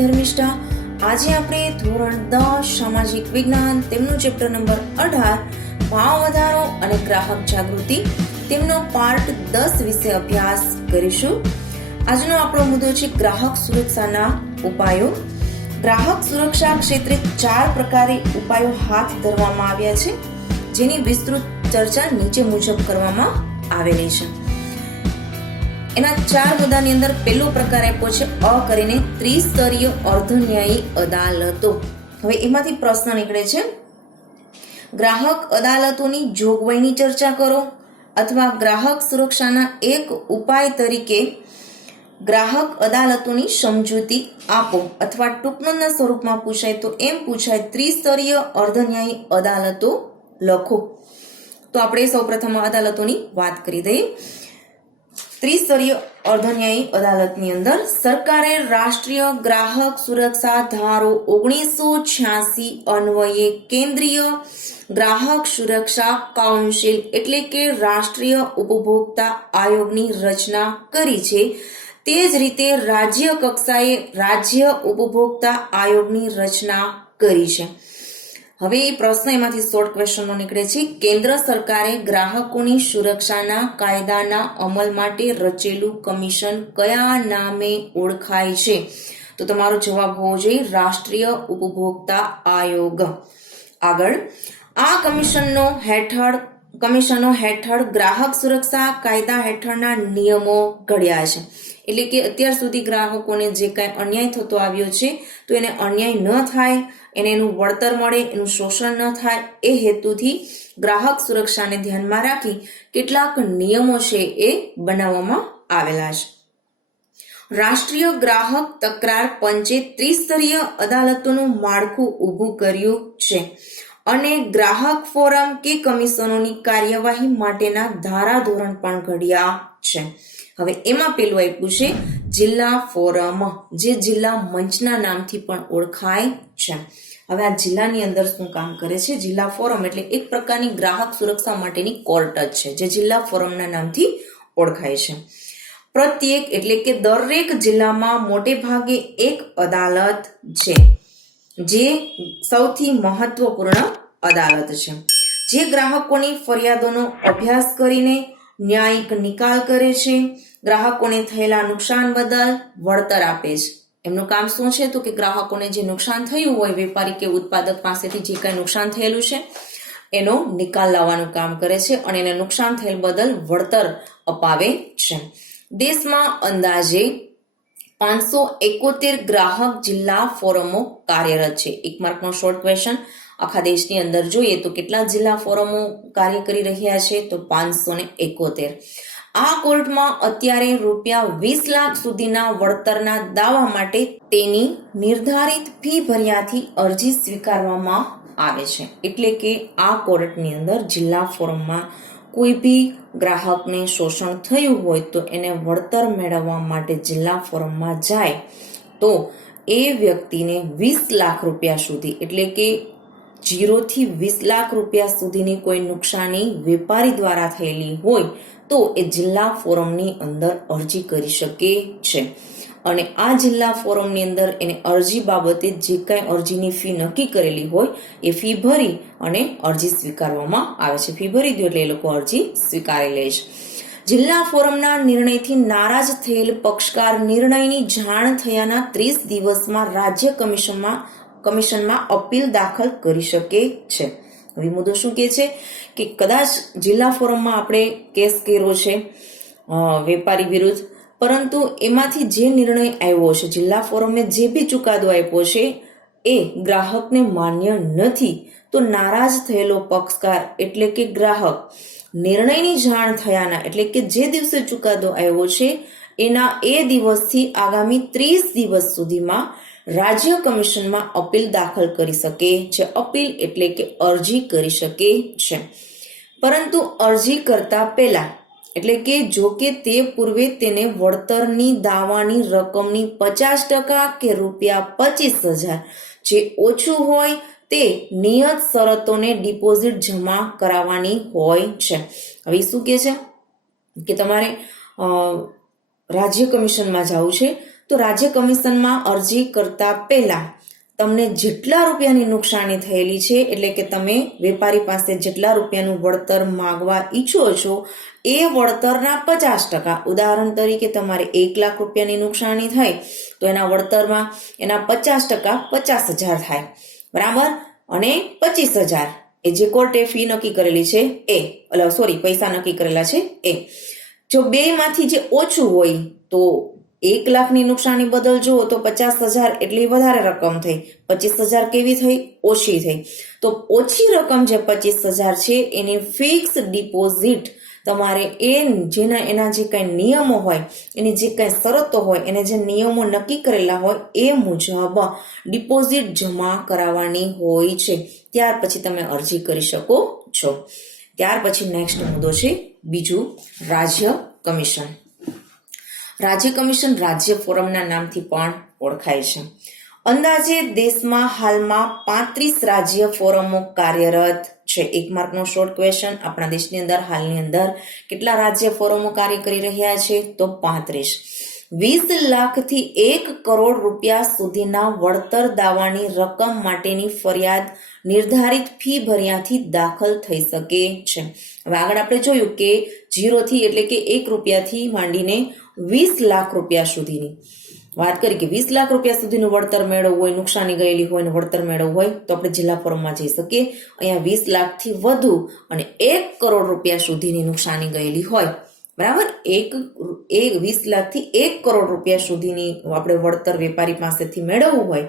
ધર્મિષ્ઠા। આજે આપણે ધોરણ 10 સામાજિક વિજ્ઞાન તેમનું ચેપ્ટર નંબર 18 ભાવ વધારો અને ગ્રાહક જાગૃતિ તેમનો પાર્ટ 10 વિશે અભ્યાસ કરીશું। આજનો આપણો મુદ્દો છે ગ્રાહક સુરક્ષાના ઉપાયો। ગ્રાહક સુરક્ષા ક્ષેત્રે 4 પ્રકારે ઉપાયો હાથ ધરવામાં આવ્યા છે, જેની વિસ્તૃત ચર્ચા નીચે મુજબ કરવામાં આવેલી છે। એના 4 મુદ્દાની અંદર પહેલો પ્રકાર આપ્યો છે અ કરીને ત્રિસ્તરીય અર્ધન્યાયી અદાલતો। હવે એમાંથી પ્રશ્ન નીકળે છે, ગ્રાહક અદાલતોની જોગવાઈની ચર્ચા કરો, અથવા ગ્રાહક સુરક્ષાના એક ઉપાય તરીકે ગ્રાહક અદાલતોની સમજૂતી આપો, અથવા ટૂંકનોંધના સ્વરૂપમાં પૂછાય તો એમ પૂછાય ત્રિસ્તરીય અર્ધન્યાયી અદાલતો લખો। તો આપણે સૌપ્રથમ અદાલતોની વાત કરી દઈએ। ત્રિસ્તરીય અર્ધન્યાયી અદાલતની અંદર સરકારે રાષ્ટ્રીય ગ્રાહક સુરક્ષા ધારો 1986 અન્વયે કેન્દ્રીય ગ્રાહક સુરક્ષા કાઉન્સિલ એટલે કે રાષ્ટ્રીય ઉપભોક્તા આયોગની રચના કરી છે। તે જ રીતે રાજ્ય કક્ષાએ રાજ્ય ઉપભોક્તા આયોગની રચના કરી છે। હવે એ પ્રશ્ન એમાંથી શોર્ટ ક્વેશ્ચનનો નીકળે છે, કેન્દ્ર સરકારે ગ્રાહકોની સુરક્ષાના કાયદાના અમલ માટે રચેલું કમિશન કયા નામે ઓળખાય છે? તો તમારો જવાબ હોવો જોઈએ રાષ્ટ્રીય ઉપભોક્તા આયોગ। આગળ, આ કમિશનો હેઠળ ગ્રાહક સુરક્ષા કાયદા હેઠળના નિયમો ઘડ્યા છે। એટલે કે અત્યાર સુધી ગ્રાહકોને જે કાંઈ અન્યાય થતો આવ્યો છે તો એને અન્યાય ન થાય, એને એનું વળતર મળે, એનું શોષણ ન થાય, એ હેતુથી ગ્રાહક સુરક્ષાને ધ્યાનમાં રાખી કેટલાક નિયમો છે એ બનાવવામાં આવેલા છે। રાષ્ટ્રીય ગ્રાહક તકરાર પંચે ત્રિસ્તરીય અદાલતોનું માળખું ઊભું કર્યું છે અને ગ્રાહક ફોરમ કે કમિશનોની કાર્યવાહી માટેના ધારાધોરણ પણ ઘડ્યા છે। હવે એમાં પેલું આપ્યું છે જિલ્લા ફોરમ, જે જિલ્લા મંચના નામથી પણ ઓળખાય છે। હવે આ જિલ્લાની અંદર શું કામ કરે છે? જિલ્લા ફોરમ એટલે એક પ્રકારની ગ્રાહક સુરક્ષા માટેની કોર્ટ જ છે, જે જિલ્લા ફોરમના નામથી ઓળખાય છે। પ્રત્યેક એટલે કે દરેક જિલ્લામાં મોટે ભાગે એક અદાલત છે, જે સૌથી મહત્વપૂર્ણ અદાલત છે, જે ગ્રાહકોની ફરિયાદોનો અભ્યાસ કરીને ન્યાયિક નિકાલ કરે છે, ગ્રાહકોને થયેલા નુકસાન બદલ વળતર આપે છે। એમનું કામ શું છે? તો કે ગ્રાહકોને જે નુકસાન થયું હોય, વેપારી કે ઉત્પાદક પાસેથી જે કાંઈ નુકસાન થયેલું છે એનો નિકાલ લાવવાનું કામ કરે છે અને એને નુકસાન થયેલ બદલ વળતર અપાવે છે। દેશમાં અંદાજે 571 ગ્રાહક જિલ્લા ફોરમો કાર્યરત છે। 1 માર્કનો શોર્ટ ક્વેશ્ચન, આખા દેશની અંદર જોઈએ તો કેટલા જિલ્લા ફોરમો કાર્ય કરી રહ્યા છે? તો 571। આ કોર્ટમાં અત્યારે ₹20 લાખ સુધીના વળતરના દાવા માટે તેની નિર્ધારિત ફી ભર્યાથી અરજી સ્વીકારવામાં આવે છે। એટલે કે આ કોર્ટની અંદર જિલ્લા ફોરમમાં કોઈ બી ગ્રાહકને શોષણ થયું હોય તો એને વળતર મેળવવા માટે જિલ્લા ફોરમમાં જાય તો એ વ્યક્તિને 20 લાખ રૂપિયા સુધી, એટલે કે 0 થી 20 લાખ રૂપિયા સુધીની કોઈ નુકસાની વેપારી દ્વારા થયેલી હોય તો એ જિલ્લા ફોરમની અંદર અરજી કરી શકે છે। અને આ જિલ્લા ફોરમની અંદર એને અરજી બાબતે જે કાંઈ અરજીની ફી નક્કી કરેલી હોય એ ફી ભરી અને અરજી સ્વીકારવામાં આવે છે। ફી ભરી દો એટલે એ લોકો અરજી સ્વીકારી લે છે। જિલ્લા ફોરમના નિર્ણયથી નારાજ થયેલ પક્ષકાર નિર્ણયની જાણ થયાના 30 દિવસમાં રાજ્ય કમિશનમાં અપીલ દાખલ કરી શકે છે। હવે મુદ્દો શું કહે છે કે કદાચ જિલ્લા ફોરમમાં આપણે કેસ કર્યો છે વેપારી વિરુદ્ધ, પરંતુ એમાંથી જે નિર્ણય આવ્યો છે, જિલ્લા ફોરમે જે બી ચુકાદો આપ્યો છે એ ગ્રાહકને માન્ય નથી, તો નારાજ થયેલો પક્ષકાર એટલે કે ગ્રાહક નિર્ણયની જાણ થયાના એટલે કે જે દિવસે ચુકાદો આવ્યો છે એના એ દિવસથી આગામી 30 દિવસ સુધીમાં રાજ્ય કમિશનમાં અપીલ દાખલ કરી શકે છે। અપીલ એટલે કે અરજી કરી શકે છે, પરંતુ અરજી કરતા પહેલા એટલે કે જો કે તે પૂર્વે તેને વળતરની દાવાની રકમની 50% કે ₹25,000 જે ઓછું હોય તે નિયત શરતોને ડિપોઝિટ જમા કરાવવાની હોય છે। હવે શું કહે છે કે તમારે રાજ્ય કમિશનમાં જવું છે તો રાજ્ય કમિશનમાં અરજી કરતા પહેલા તમને જેટલા રૂપિયાની નુકસાની થયેલી છે, એટલે કે તમે વેપારી પાસે જેટલા રૂપિયાનું વળતર માંગવા ઈચ્છો છો એ વળતરના 50%, ઉદાહરણ તરીકે તમારે 1 લાખ રૂપિયાની નુકસાની થાય તો એના વળતરમાં એના 50% 50,000 થાય, બરાબર. અને 25,000 એ જે કોર્ટે ફી નક્કી કરેલી છે પૈસા નક્કી કરેલા છે એ. જો બે માંથી જે ઓછું હોય તો 1 લાખની નુકસાની બદલ જુઓ તો 50,000 એટલી વધારે રકમ થઈ, 25,000 કેવી થઈ? ઓછી થઈ. તો ઓછી રકમ જે 25,000 છે એની ફિક્સ ડિપોઝિટ તમારે એના જે કઈ નિયમો હોય, એની જે કઈ શરતો હોય, એને જે નિયમો નક્કી કરેલા હોય એ મુજબ ડિપોઝિટ જમા કરાવવાની હોય છે. ત્યાર પછી તમે અરજી કરી શકો છો. ત્યાર પછી નેક્સ્ટ મુદ્દો છે બીજું, રાજ્ય કમિશન. રાજ્ય કમિશન રાજ્ય ફોરમના નામથી પણ ઓળખાય છે. અંદાજે દેશમાં હાલમાં 35 રાજ્ય ફોરમો કાર્યરત છે. 1 માર્કનો શોર્ટ ક્વેશ્ચન, આપણા દેશની અંદર હાલની અંદર કેટલા રાજ્ય ફોરમો કાર્ય કરી રહ્યા છે? તો 35. 20 લાખથી 1 કરોડ રૂપિયા સુધીના વળતર દાવાની રકમ માટેની ફરિયાદ નિર્ધારિત ફી ભર્યાથી દાખલ થઈ શકે છે. હવે આગળ આપણે જોયું કે 0 થી એટલે કે 1 રૂપિયાથી માંડીને 20 લાખ રૂપિયા સુધીની વાત કરી કે 20 લાખ રૂપિયા સુધીનું વળતર મેળવવું હોય, નુકસાની ગયેલી હોય અને વળતર મેળવવું હોય તો આપણે જિલ્લા ફોરમમાં જઈ શકીએ. અહીંયા 20 લાખથી વધુ અને 1 કરોડ રૂપિયા સુધીની નુકસાની ગયેલી હોય, બરાબર. 20 લાખથી 1 કરોડ રૂપિયા સુધીની આપણે વળતર વેપારી પાસેથી મેળવવું હોય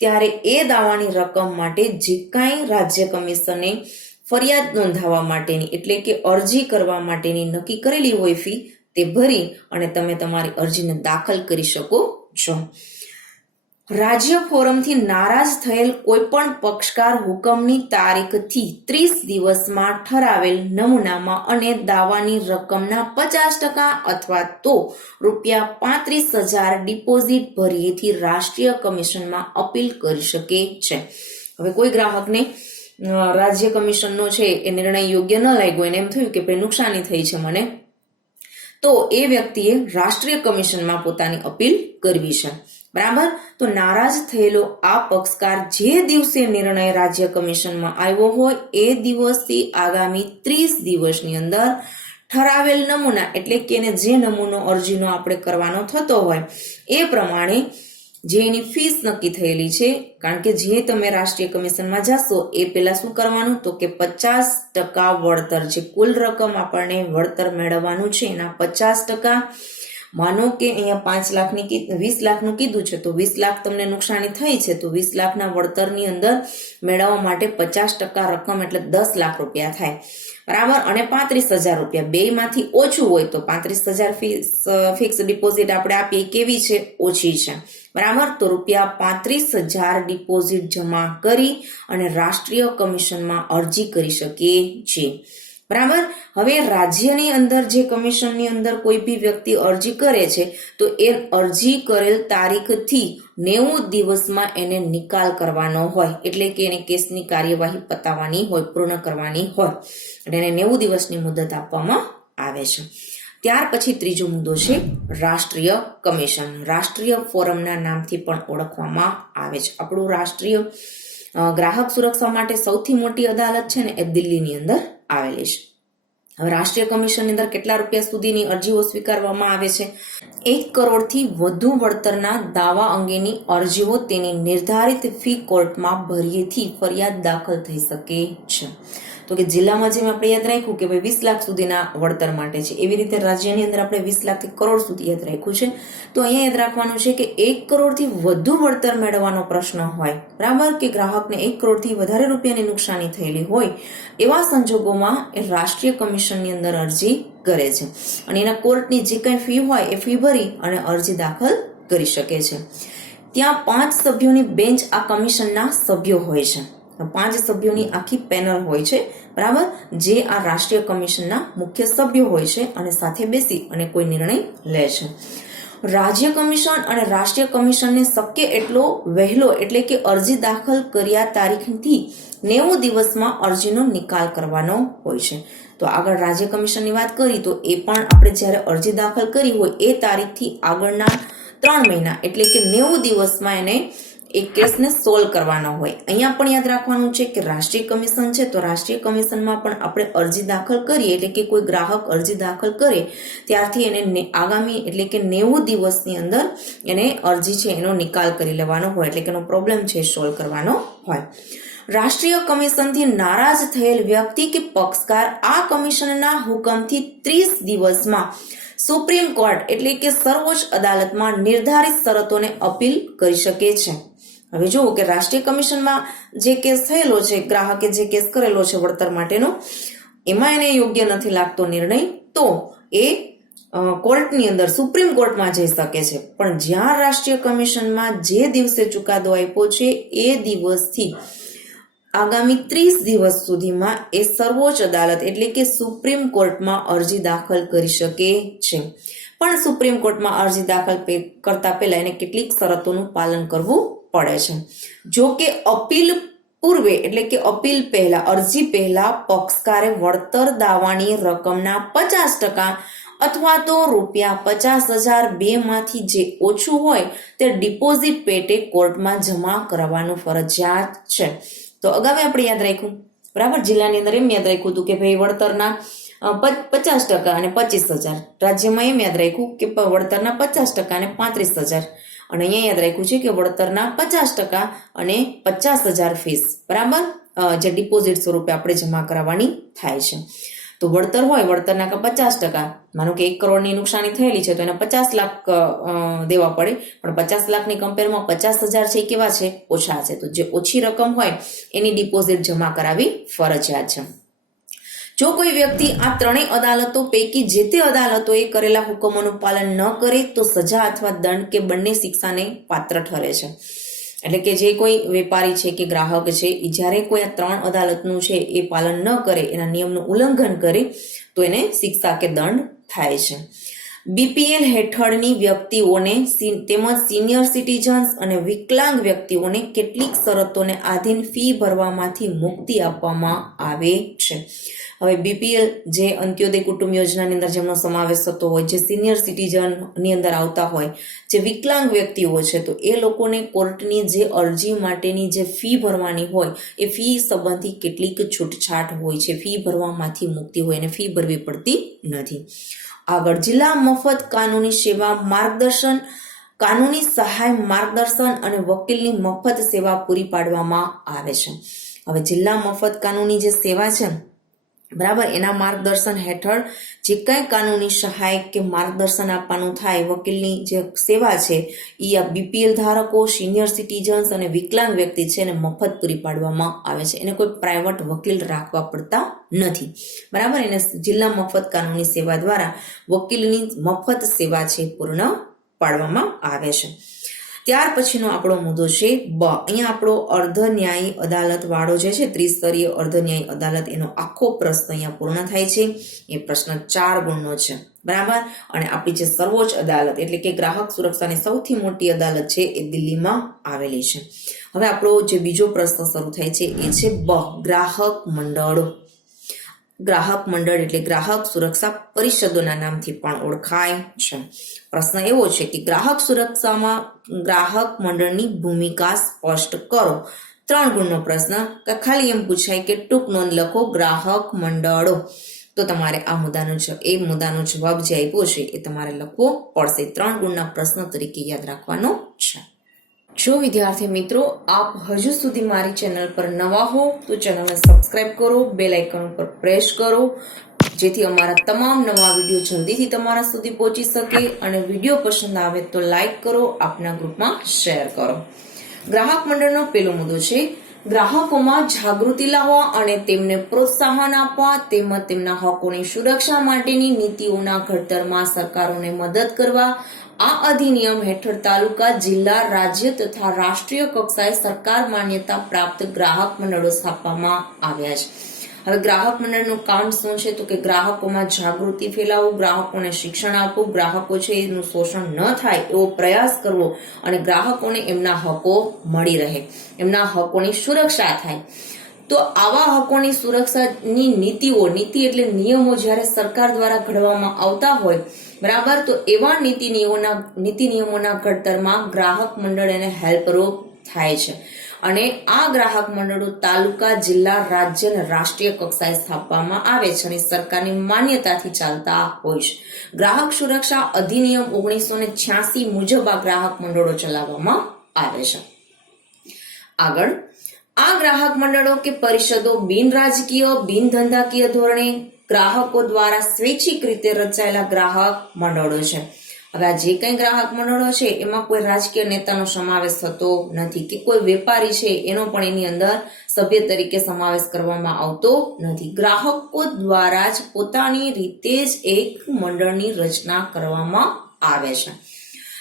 ત્યારે એ દાવાની રકમ માટે જે કાંઈ રાજ્ય કમિશને ફરિયાદ નોંધાવવા માટેની એટલે કે અરજી કરવા માટેની નક્કી કરેલી હોય ફી, તે ભરી અને તમે તમારી અરજીને દાખલ કરી શકો છો. રાજ્ય ફોરમથી નારાજ થયેલ કોઈ પણ પક્ષકાર હુકમની તારીખથી 30 દિવસમાં ઠરાવેલ નમૂનામાં અને દાવાની રકમના 50% અથવા તો ₹35,000 ડિપોઝિટ ભરીથી રાષ્ટ્રીય કમિશનમાં અપીલ કરી શકે છે. હવે કોઈ ગ્રાહકને રાજ્ય કમિશનનો છે એ નિર્ણય યોગ્ય ન લાગ્યો, એને એમ થયું કે ભાઈ નુકસાની થઈ છે મને, તો એ વ્યક્તિએ રાષ્ટ્રીય કમિશનમાં પોતાની અપીલ કરવી છે, બરાબર. તો નારાજ થયેલો આ પક્ષકાર જે દિવસે નિર્ણય રાજ્ય કમિશનમાં આવ્યો હોય એ દિવસથી આગામી 30 દિવસની અંદર ઠરાવેલ નમૂના એટલે કે જે નમૂનો અરજીનો આપણે કરવાનો થતો હોય એ પ્રમાણે જે એની ફીસ નક્કી થયેલી છે, કારણ કે જે તમે રાષ્ટ્રીય કમિશનમાં જશો એ પહેલા શું કરવાનું તો કે 50% વળતર, જે કુલ રકમ આપણને વળતર મેળવવાનું છે એના 50%. માનો કે અહીંયા 5 લાખની 20 લાખનું કીધું છે તો 20 લાખ તમને નુકસાની થઈ છે તો 20 લાખના વળતરની અંદર મેળવવા માટે 50% રકમ એટલે 10 લાખ રૂપિયા થાય, બરાબર. અને 35,000 રૂપિયા બે માંથી ઓછું હોય તો 35,000 ફિક્સ ડિપોઝિટ આપણે આપીએ કેવી છે? ઓછી છે, બરાબર. તો ₹35,000 ડિપોઝિટ જમા કરી અને રાષ્ટ્રીય કમિશનમાં અરજી કરી શકીએ છીએ, બરાબર. હવે રાજ્યની અંદર જે કમિશનની અંદર કોઈ બી વ્યક્તિ અરજી કરે છે તો એ અરજી કરેલ તારીખથી 90 દિવસમાં એને નિકાલ કરવાનો હોય, એટલે કે એને કેસની કાર્યવાહી પતાવવાની હોય, પૂર્ણ કરવાની હોય, એટલે એને 90 દિવસની મુદત આપવામાં આવે છે. ત્યાર પછી ત્રીજો મુદ્દો છે રાષ્ટ્રીય કમિશન. રાષ્ટ્રીય ફોરમના નામથી પણ ઓળખવામાં આવે છે. આપણું રાષ્ટ્રીય ગ્રાહક સુરક્ષા માટે સૌથી મોટી અદાલત છે ને એ દિલ્હીની અંદર આવેલી છે. હવે રાષ્ટ્રીય કમિશનની અંદર કેટલા રૂપિયા સુધીની અરજીઓ સ્વીકારવામાં આવે છે? 1 કરોડથી વધુ વળતરના દાવા અંગેની અરજીઓ તેની નિર્ધારિત ફી કોર્ટમાં ભરીથી ફરિયાદ દાખલ થઈ શકે છે. તો કે જિલ્લામાં જેમ આપણે યાદ રાખ્યું કે ભાઈ 20 લાખ સુધીના વળતર માટે છે, એવી રીતે રાજ્યની અંદર આપણે 20 લાખથી કરોડ સુધી યાદ રાખ્યું છે. તો અહીંયા યાદ રાખવાનું છે કે 1 કરોડથી વધુ વળતર મેળવવાનો પ્રશ્ન હોય, બરાબર, કે ગ્રાહકને 1 કરોડથી વધારે રૂપિયાની નુકસાની થયેલી હોય એવા સંજોગોમાં એ રાષ્ટ્રીય કમિશનની અંદર અરજી કરે છે અને એના કોર્ટની જે કંઈ ફી હોય એ ફી ભરી અને અરજી દાખલ કરી શકે છે. ત્યાં 5 સભ્યોની બેન્ચ આ કમિશનના સભ્યો હોય છે. 5 સભ્યોની આખી પેનલ હોય છે, બરાબર, જે આ રાષ્ટ્રીય કમિશનના મુખ્ય સભ્યો હોય છે અને સાથે બેસી અને કોઈ નિર્ણય લે છે. રાજ્ય કમિશન અને રાષ્ટ્રીય કમિશનને શક્ય એટલો વહેલો એટલે કે અરજી દાખલ કર્યા તારીખથી 90 દિવસમાં અરજીનો નિકાલ કરવાનો હોય છે. તો આગળ રાજ્ય કમિશનની વાત કરી તો એ પણ આપણે જ્યારે અરજી દાખલ કરી હોય એ તારીખથી આગળના 3 મહિના એટલે કે 90 દિવસમાં એને એ કેસને સોલ્વ કરવાનો હોય. અહીંયા પણ યાદ રાખવાનું છે કે રાષ્ટ્રીય કમિશન છે તો રાષ્ટ્રીય કમિશનમાં પણ આપણે અરજી દાખલ કરીએ એટલે કે કોઈ ગ્રાહક અરજી દાખલ કરે ત્યારથી એને આગામી એટલે કે 90 દિવસની અંદર એને અરજી છે એનો નિકાલ કરી લેવાનો હોય એટલે કે એનો પ્રોબ્લેમ છે સોલ્વ કરવાનો હોય. રાષ્ટ્રીય કમિશનથી નારાજ થયેલ વ્યક્તિ કે પક્ષકાર આ કમિશનના હુકમથી 30 દિવસમાં સુપ્રીમ કોર્ટ એટલે કે સર્વોચ્ચ અદાલતમાં નિર્ધારિત શરતોને અપીલ કરી શકે છે. હવે જુઓ કે રાષ્ટ્રીય કમિશનમાં જે કેસ થયેલો છે, ગ્રાહકે જે કેસ કરેલો છે વળતર માટેનો, એમાં એને યોગ્ય નથી લાગતો નિર્ણય, તો એ કોર્ટની અંદર સુપ્રીમ કોર્ટમાં જઈ શકે છે. પણ જ્યાં રાષ્ટ્રીય કમિશનમાં જે દિવસે ચુકાદો આપ્યો છે એ દિવસથી આગામી 30 દિવસ સુધીમાં એ સર્વોચ્ચ અદાલત એટલે કે સુપ્રીમ કોર્ટમાં અરજી દાખલ કરી શકે છે. પણ સુપ્રીમ કોર્ટમાં અરજી દાખલ કરતા પહેલા એને કેટલીક શરતોનું પાલન કરવું પડે છે. જો કે અપીલ પૂર્વે એટલે કે અપીલ પહેલા, અરજી પહેલા પક્ષકારે વળતર દાવાની રકમના 50% અથવા તો ₹50,000 બેમાંથી જે ઓછું હોય તે ડિપોઝિટ પેટે કોર્ટમાં જમા કરાવવાનું ફરજિયાત છે. તો અગાઉ આપણે યાદ રાખ્યું, બરાબર, જિલ્લાની અંદર એમ યાદ રાખ્યું હતું કે ભાઈ વળતરના 50% અને 25,000, રાજ્યમાં એમ યાદ રાખ્યું કે વળતરના 50% અને 35,000, અને અહીંયા યાદ રાખ્યું છે કે વળતરના 50% અને 50,000 ફીસ, બરાબર, જે ડિપોઝિટ સ્વરૂપે આપણે જમા કરાવવાની થાય છે. તો વળતર હોય, વળતરના 50%, માનો કે 1 કરોડની નુકસાની થયેલી છે તો એને 50 લાખ દેવા પડે, પણ 50 લાખની કમ્પેરમાં 50,000 છે એ કેવા છે? ઓછા છે. તો જે ઓછી રકમ હોય એની ડિપોઝિટ જમા કરાવી ફરજિયાત છે. જો કોઈ વ્યક્તિ આ ત્રણેય અદાલતો પૈકી જે તે અદાલતોએ કરેલા હુકમોનું પાલન ન કરે તો સજા અથવા દંડ કે બંને શિક્ષાને પાત્ર ઠરે છે. એટલે કે જે કોઈ વેપારી છે કે ગ્રાહક છે એ જ્યારે કોઈ આ 3 અદાલતનું છે એ પાલન ન કરે, એના નિયમનું ઉલ્લંઘન કરે તો એને શિક્ષા કે દંડ થાય છે. બીપીએલ હેઠળની વ્યક્તિઓને તેમજ સિનિયર સિટીઝન્સ અને વિકલાંગ વ્યક્તિઓને કેટલીક શરતોને આધીન ફી ભરવામાંથી મુક્તિ આપવામાં આવે છે. હવે બીપીએલ જે અંત્યોદય કુટુંબ યોજનાની અંદર જેમનો સમાવેશ થતો હોય, જે સિનિયર સિટીઝનની અંદર આવતા હોય, જે વિકલાંગ વ્યક્તિઓ છે, તો એ લોકોને કોર્ટની જે અરજી માટેની જે ફી ભરવાની હોય એ ફી સંબંધી કેટલીક છૂટછાટ હોય છે. ફી ભરવામાંથી મુક્તિ હોય અને ફી ભરવી પડતી નથી. આગળ, જિલ્લા મફત કાનૂની સેવા માર્ગદર્શન, કાનૂની સહાય માર્ગદર્શન અને વકીલની મફત સેવા પૂરી પાડવામાં આવે છે. હવે જિલ્લા મફત કાનૂની જે સેવા છે, બરાબર, એના માર્ગદર્શન હેઠળ જે કંઈ કાનૂની સહાય કે માર્ગદર્શન આપવાનું થાય, વકીલની જે સેવા છે એ આ બીપીએલ ધારકો, સિનિયર સિટીઝન્સ અને વિકલાંગ વ્યક્તિ છે એને મફત પૂરી પાડવામાં આવે છે. એને કોઈ પ્રાઇવેટ વકીલ રાખવા પડતા નથી, બરાબર. એને જિલ્લા મફત કાનૂની સેવા દ્વારા વકીલની મફત સેવા છે પૂર્ણ પાડવામાં આવે છે. ત્યાર પછીનો આપણો મુદ્દો છે બ. અહીંયા આપણો અર્ધ ન્યાયી અદાલત વાળો જે છે, ત્રિસ્તરીય અર્ધ ન્યાયી અદાલત, એનો આખો પ્રશ્ન અહીંયા પૂર્ણ થાય છે. એ પ્રશ્ન 4 ગુણનો છે, બરાબર. અને આપણી જે સર્વોચ્ચ અદાલત એટલે કે ગ્રાહક સુરક્ષાની સૌથી મોટી અદાલત છે એ દિલ્હીમાં આવેલી છે. હવે આપણો જે બીજો પ્રશ્ન શરૂ થાય છે એ છે બ. ગ્રાહક મંડળો. ગ્રાહક મંડળ એટલે ગ્રાહક સુરક્ષા પરિષદોના નામથી પણ ઓળખાય છે. પ્રશ્ન એવો છે કે ગ્રાહક સુરક્ષામાં ગ્રાહક મંડળની ભૂમિકા સ્પષ્ટ કરો. 3 ગુણનો પ્રશ્ન, કે ખાલી એમ પૂછાય કે ટૂંક નોંધ લખો ગ્રાહક મંડળો, તો તમારે આ મુદ્દાનો જવાબ જે આપ્યો છે એ તમારે લખવો પડશે. 3 ગુણના પ્રશ્ન તરીકે યાદ રાખવાનો છે. જો વિદ્યાર્થી મિત્રો આપ હજુ સુધી મારી ચેનલ પર નવા હો તો ચેનલને સબસ્ક્રાઇબ કરો, બેલ આઇકન પર પ્રેસ કરો, જેથી અમારા તમામ નવા વિડીયો જલ્દીથી તમારા સુધી પહોંચી શકે. અને વિડીયો પસંદ આવે તો લાઈક કરો, આપના ગ્રુપમાં શેર કરો. ગ્રાહક મંડળનો પહેલો મુદ્દો છે ગ્રાહકોમાં જાગૃતિ લાવવા અને તેમને પ્રોત્સાહન આપવા તેમજ તેમના હકોની સુરક્ષા માટેની નીતિઓના ઘડતરમાં સરકારોને મદદ કરવા. આ અધિનિયમ હેઠળ તાલુકા, જિલ્લા, રાજ્ય તથા રાષ્ટ્રીય કક્ષાએ સરકાર માન્યતા પ્રાપ્ત ગ્રાહક મંડળો સ્થાપવામાં આવ્યા છે. હવે ગ્રાહક મંડળનું કામ શું છે? તો કે ગ્રાહકોમાં જાગૃતિ ફેલાવવું, ગ્રાહકોને શિક્ષણ આપવું, ગ્રાહકો છે એનું શોષણ ન થાય એવો પ્રયાસ કરવો અને ગ્રાહકોને એમના હકો મળી રહે, એમના હકોની સુરક્ષા થાય તો આવા હકોની સુરક્ષાની નીતિ એટલે નિયમો જ્યારે સરકાર દ્વારા ઘડવામાં આવતા હોય બરાબર, તો એવા નીતિ નિયમોના ઘડતરમાં ગ્રાહક મંડળ એને હેલ્પરૂપ થાય છે. અને આ ગ્રાહક મંડળો તાલુકા, જિલ્લા, રાજ્ય અને રાષ્ટ્રીય કક્ષાએ સ્થાપવામાં આવે છે અને સરકારની માન્યતાથી ચાલતા હોય છે. ગ્રાહક સુરક્ષા અધિનિયમ 1986 મુજબ આ ગ્રાહક મંડળો ચલાવવામાં આવે છે. આગળ, આ ગ્રાહક મંડળો કે પરિષદો બિનરાજકીય, બિનધંધાકીય ધોરણે ગ્રાહકો દ્વારા સ્વૈચ્છિક રીતે રચાયેલા ગ્રાહક મંડળો છે. હવે આ જે કઈ ગ્રાહક મંડળો છે એમાં કોઈ રાજકીય નેતાનો સમાવેશ થતો નથી કે કોઈ વેપારી છે એનો પણ એની અંદર સભ્ય તરીકે સમાવેશ કરવામાં આવતો નથી. ગ્રાહકો દ્વારા જ પોતાની રીતે જ એક મંડળની રચના કરવામાં આવે છે.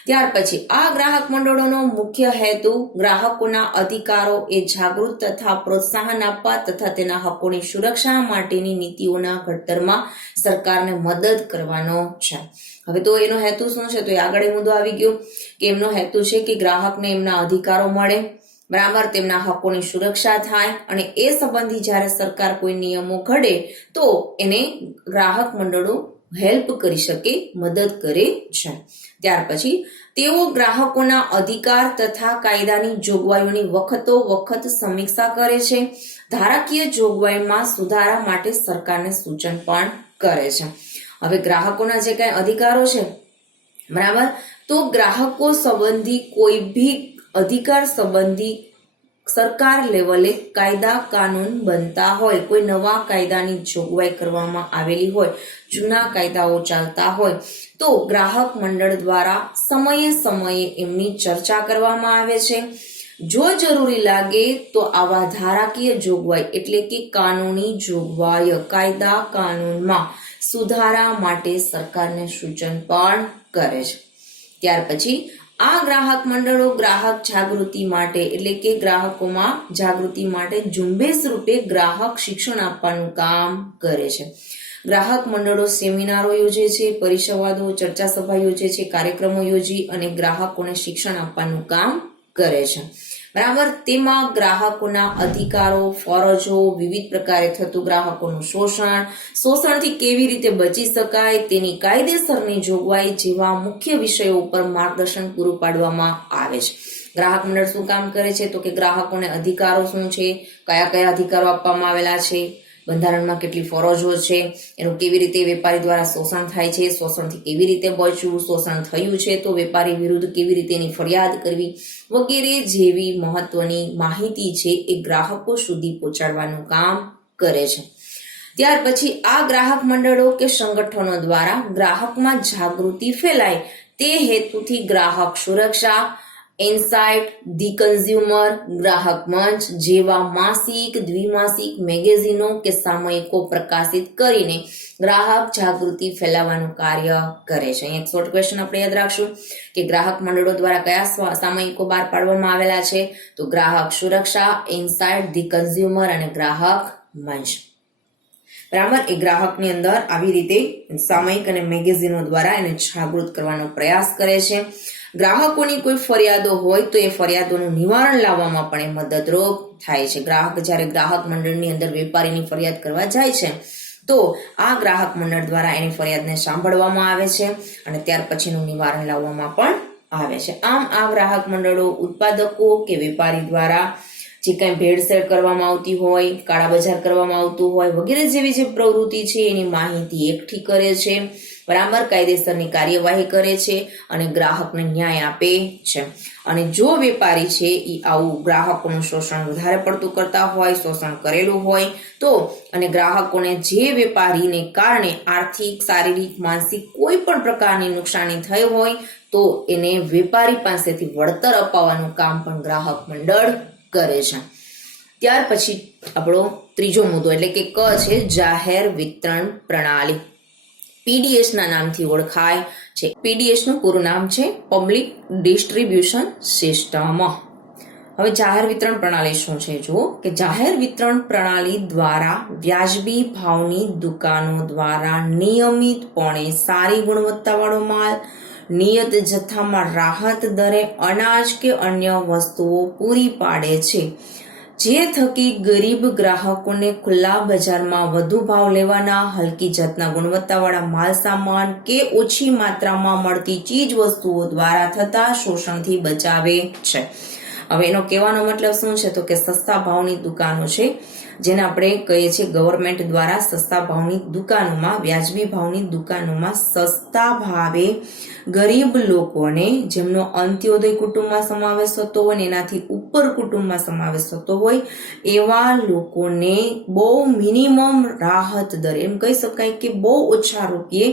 ત્યાર પછી આ ગ્રાહક મંડળોનો મુખ્ય હેતુ ગ્રાહકોના અધિકારો એ જાગૃત તથા પ્રોત્સાહન આપવા તથા તેના હકોની સુરક્ષા માટેની નીતિઓના ઘડતરમાં સરકારને મદદ કરવાનો છે. હવે તો એનો હેતુ શું છે? તો આગળ મુદ્દો આવી ગયો કે એમનો હેતુ છે કે ગ્રાહકને એમના અધિકારો મળે, બરાબર, તેમના હકોની સુરક્ષા થાય અને એ સંબંધી જ્યારે સરકાર કોઈ નિયમો ઘડે તો એને ગ્રાહક મંડળો હેલ્પ કરી શકે, મદદ કરે છે. ત્યાર પછી તેઓ ગ્રાહકોના અધિકાર તથા કાયદાની જોગવાઈઓની વખત સમીક્ષા કરે છે. ધારાકીય જોગવાઈમાં સુધારા માટે સરકારને સૂચન પણ કરે છે. હવે ગ્રાહકોના જે કઈ અધિકારો છે બરાબર, તો ગ્રાહકો સંબંધી કોઈ ભી અધિકાર સંબંધી સરકાર લેવલે કાયદા કાનૂન બનતા હોય, કોઈ નવા કાયદાની જોગવાઈ કરવામાં આવેલી હોય, જૂના કાયદાઓ ચાલતા હોય તો ગ્રાહક મંડળ દ્વારા સમયે એમની ચર્ચા કરવામાં આવે છે. જો જરૂરી લાગે તો આવા ધારાકીય જોગવાઈ એટલે કે કાનૂની જોગવાઈ કાયદા કાનૂનમાં સુધારા માટે સરકારને સૂચન પણ કરે છે. ત્યાર પછી આ ગ્રાહક મંડળો ગ્રાહક જાગૃતિ માટે એટલે કે ગ્રાહકોમાં જાગૃતિ માટે ઝુંબેશ રૂપે ગ્રાહક શિક્ષણ આપવાનું કામ કરે છે. ગ્રાહક મંડળો સેમિનારો યોજે છે, પરિસંવાદો, ચર્ચા સભા યોજે છે, કાર્યક્રમો યોજી અને ગ્રાહકોને શિક્ષણ આપવાનું કામ કરે છે. બરાબર, તેમાં ગ્રાહકોના અધિકારો, ફરજો, વિવિધ પ્રકારે થતું ગ્રાહકોનું શોષણથી કેવી રીતે બચી શકાય તેની કાયદેસરની જોગવાઈ જેવા મુખ્ય વિષયો ઉપર માર્ગદર્શન પૂરું પાડવામાં આવે છે. ગ્રાહક મંડળ શું કામ કરે છે? તો કે ગ્રાહકોને અધિકારો શું છે, કયા અધિકારો આપવામાં આવેલા છે, બંધારણમાં કેટલી ફરજો છે, એનું કેવી રીતે વેપારી દ્વારા શોષણ થાય છે, શોષણથી કેવી રીતે બચવું, શોષણ થયું છે તો વેપારી વિરુદ્ધ કેવી રીતે એની ફરિયાદ કરવી વગેરે જેવી મહત્વની માહિતી છે એ ગ્રાહકો સુધી પહોંચાડવાનું કામ કરે છે. ત્યાર પછી આ ગ્રાહક મંડળો કે સંગઠનો દ્વારા ગ્રાહકમાં જાગૃતિ ફેલાય તે હેતુથી ગ્રાહક સુરક્ષા, ઇનસાઇટ, ધી કન્ઝ્યુમર, ગ્રાહક મંચ જેવા માસિક, દ્વિમાસિક મેગેઝિનો કે સામયિકો પ્રકાશિત કરીને ગ્રાહક જાગૃતિ ફેલાવવાનું કાર્ય કરે છે. એક શોર્ટ ક્વેશ્ચન આપણે યાદ રાખશું કે ગ્રાહક મંડળો દ્વારા કયા સામયિકો બહાર પાડવામાં આવેલા છે? તો ગ્રાહક સુરક્ષા, ઇનસાઇટ, ધી કન્ઝ્યુમર અને ગ્રાહક મંચ. બરાબર, એ ગ્રાહકની અંદર આવી રીતે સામયિક અને મેગેઝિનો દ્વારા એને જાગૃત કરવાનો પ્રયાસ કરે છે. ગ્રાહકોની કોઈ ફરિયાદો હોય તો એ ફરિયાદોનું નિવારણ લાવવામાં પણ એ મદદરૂપ થાય છે. ગ્રાહક જ્યારે ગ્રાહક મંડળની અંદર વેપારીની ફરિયાદ કરવા જાય છે તો આ ગ્રાહક મંડળ દ્વારા એની ફરિયાદને સાંભળવામાં આવે છે અને ત્યાર પછીનું નિવારણ લાવવામાં પણ આવે છે. આમ આ ગ્રાહક મંડળો ઉત્પાદકો કે વેપારી દ્વારા જે કઈ ભેળસેળ કરવામાં આવતી હોય, કાળા બજાર કરવામાં આવતું હોય વગેરે જેવી જે પ્રવૃત્તિ છે એની માહિતી એકઠી કરે છે, બરાબર, કાયદેસરની કાર્યવાહી કરે છે અને ગ્રાહકને ન્યાય આપે છે. અને જો વેપારી છે એ આવું ગ્રાહકોનું શોષણ વધારે પડતું કરતા હોય, શોષણ કરેલું હોય તો અને ગ્રાહકોને જે વેપારીને કારણે આર્થિક, શારીરિક, માનસિક કોઈ પણ પ્રકારની નુકસાની થઈ હોય તો એને વેપારી પાસેથી વળતર અપાવવાનું કામ પણ ગ્રાહક મંડળ કરે છે. ત્યાર પછી આપણો ત્રીજો મુદ્દો એટલે કે ક છે જાહેર વિતરણ પ્રણાલી. પીડીએસ ના નામથી ઓળખાય છે. પીડીએસ નું પૂરું નામ છે પબ્લિક ડિસ્ટ્રીબ્યુશન સિસ્ટમ. હવે જાહેર વિતરણ પ્રણાલી શું છે? જુઓ કે જાહેર વિતરણ પ્રણાલી દ્વારા વ્યાજબી ભાવની દુકાનો દ્વારા નિયમિતપણે સારી ગુણવત્તાવાળો માલ નિયત જથ્થામાં રાહત દરે અનાજ કે અન્ય વસ્તુઓ પૂરી પાડે છે. જે થકી ગરીબ ગ્રાહકોને ખુલ્લા બજારમાં વધુ ભાવ લેવાના, હલકી જાતના ગુણવત્તાવાળા માલ સામાન કે ઓછી માત્રામાં મળતી ચીજ વસ્તુઓ દ્વારા થતા શોષણથી બચાવે છે. હવે એનો કહેવાનો મતલબ શું છે? તો કે સસ્તા ભાવની દુકાનો છે, જેને આપણે કહીએ છીએ ગવર્મેન્ટ દ્વારા સસ્તા ભાવની દુકાનોમાં, વ્યાજબી ભાવની દુકાનોમાં સસ્તા ભાવે ગરીબ લોકોને, જેમનો અંત્યોદય કુટુંબમાં સમાવેશ થતો હોય ને એનાથી ઉપર કુટુંબમાં સમાવેશ થતો હોય એવા લોકોને બહુ મિનિમમ રાહત દર, એમ કહી શકાય કે બહુ ઓછા રૂપિયે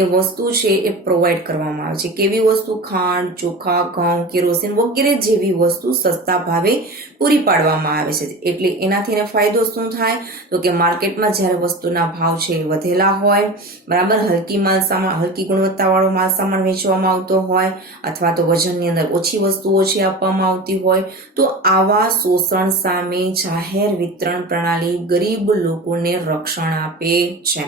એ વસ્તુ છે એ પ્રોવાઈડ કરવામાં આવે છે. કેવી વસ્તુ? ખાંડ, ચોખા, ઘઉં, કેરોસીન વગેરે જેવી વસ્તુ સસ્તા ભાવે પૂરી પાડવામાં આવે છે. એટલે એનાથી એને ફાયદો શું થાય? તો કે માર્કેટમાં જ્યારે વસ્તુના ભાવ છે એ વધેલા હોય, બરાબર, હલકી ગુણવત્તાવાળો માલ સામાન વેચવામાં આવતો હોય, અથવા તો વજનની અંદર ઓછી વસ્તુઓ છે આપવામાં આવતી હોય, તો આવા શોષણ સામે જાહેર વિતરણ પ્રણાલી ગરીબ લોકોને રક્ષણ આપે છે.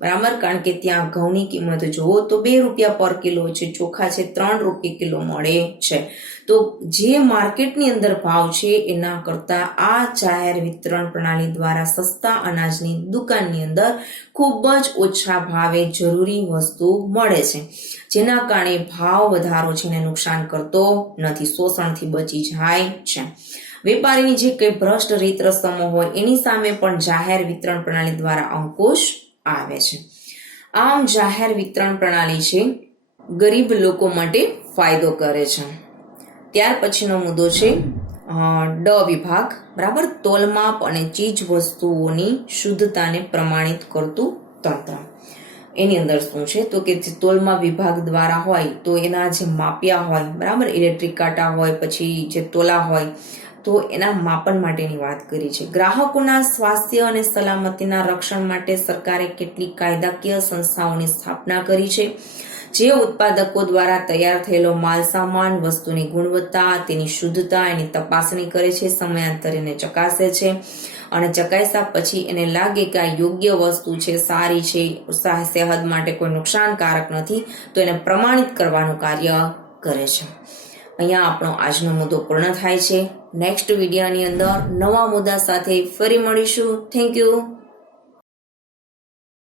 બરાબર, કારણ કે ત્યાં ઘઉંની કિંમત જુઓ તો 2 રૂપિયા પર કિલો છે, ચોખા છે 3 રૂપિયા કિલો મળે છે. તો જે માર્કેટની અંદર ભાવ છે એના કરતા આ જાહેર વિતરણ પ્રણાલી દ્વારા સસ્તા અનાજની દુકાનની અંદર ખૂબ જ ઓછા ભાવે જરૂરી વસ્તુ મળે છે, જેના કારણે ભાવ વધારો છે એને નુકસાન કરતો નથી, શોષણથી બચી જાય છે. વેપારીની જે કઈ ભ્રષ્ટ રીત રસમો હોય એની સામે પણ જાહેર વિતરણ પ્રણાલી દ્વારા અંકુશ આવે છે. આમ જાહેર વિતરણ પ્રણાલી છે ગરીબ લોકો માટે ફાયદો કરે છે. ત્યાર પછીનો મુદ્દો છે ડ વિભાગ, બરાબર, તોલમાપ અને ચીજ વસ્તુઓની શુદ્ધતાને પ્રમાણિત કરતું તંત્ર. એની અંદર શું છે? તો કે જે તોલમાપ વિભાગ દ્વારા હોય તો એના જે માપ્યા હોય, બરાબર, ઇલેક્ટ્રિક કાંટા હોય, પછી જે તોલા હોય, તો એના માપન માટેની વાત કરી છે. ગ્રાહકોના સ્વાસ્થ્ય અને સલામતીના રક્ષણ માટે સરકારે કેટલીક કાયદાકીય સંસ્થાઓની સ્થાપના કરી છે, જે ઉત્પાદકો દ્વારા તૈયાર થયેલો માલ સામાન, વસ્તુની ગુણવત્તા, તેની શુદ્ધતા, એની તપાસણી કરે છે, સમયાંતરે એને ચકાસે છે, અને ચકાસ્યા પછી એને લાગે કે આ યોગ્ય વસ્તુ છે, સારી છે, સેહત માટે કોઈ નુકસાનકારક નથી, તો એને પ્રમાણિત કરવાનું કાર્ય કરે છે. અહીંયા આપણો આજનો મુદ્દો પૂર્ણ થાય છે. નેક્સ્ટ વિડીયોની અંદર નવા મુદ્દા સાથે ફરી મળીશું. Thank you.